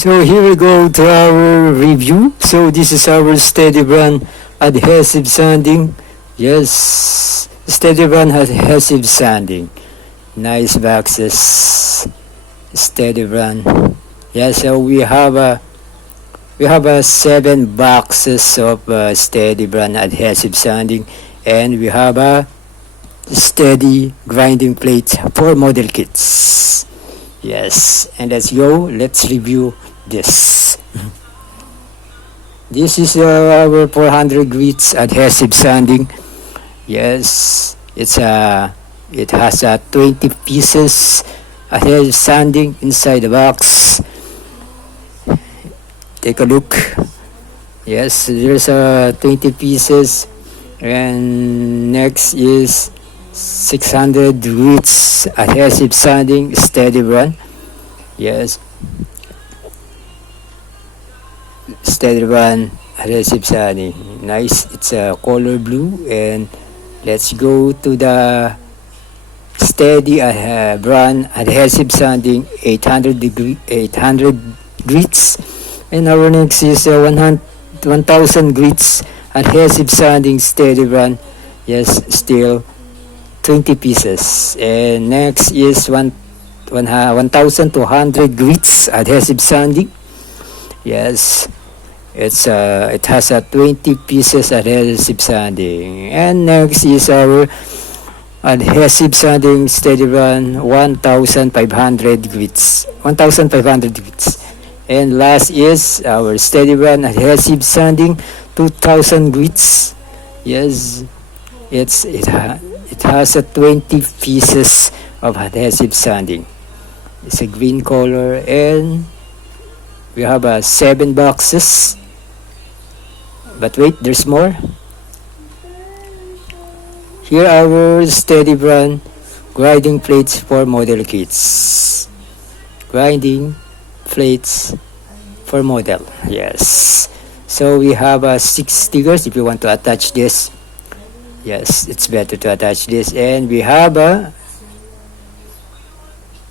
So here we go to our review. So this is our Steady Brand adhesive sanding. Yes, Steady Brand adhesive sanding. Nice boxes. Steady Brand. Yes, so we have a 7 boxes of Steady Brand adhesive sanding, and we have a steady grinding plate for model kits. Yes, and let's go. Let's review this. This is our 400 grit adhesive sanding. Yes, it has 20 pieces adhesive sanding inside the box. Take a look. Yes, there's 20 pieces, and next is 600 grits adhesive sanding Steady Brand. Yes, Steady Brand adhesive sanding. Nice. It's a color blue. And let's go to the Steady Brand adhesive sanding 800 grits. And our next is 1000 grits adhesive sanding Steady Brand. Yes, still 20 pieces. And next is 1200 grits adhesive sanding. Yes, it has 20 pieces adhesive sanding. And next is our adhesive sanding Steady Brand 1500 grits. And last is our Steady Brand adhesive sanding 2000 grits. Yes, it has 20 pieces of adhesive sanding. It's a green color, and we have 7 boxes. But wait, there's more. Here are our Steady Brand grinding plates for model kits. Grinding plates for model. Yes. So we have 6 stickers if you want to attach this. Yes, it's better to attach this. And we have a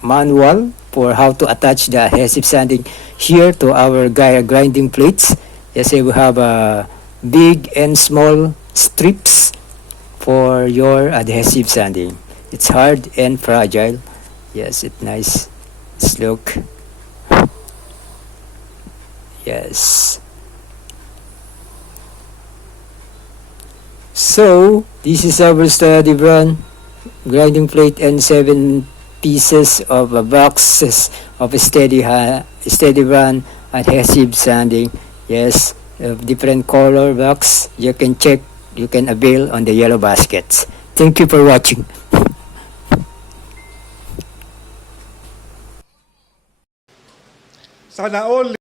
manual for how to attach the adhesive sanding here to our grinding plates. Yes, we have big and small strips for your adhesive sanding. It's hard and fragile. Yes, it's nice. Let's look. Yes. So this is our Steady Brand grinding plate and 7 pieces of boxes of Steady Brand adhesive sanding. Yes, different color box. You can check. You can avail on the yellow baskets. Thank you for watching. Sana all.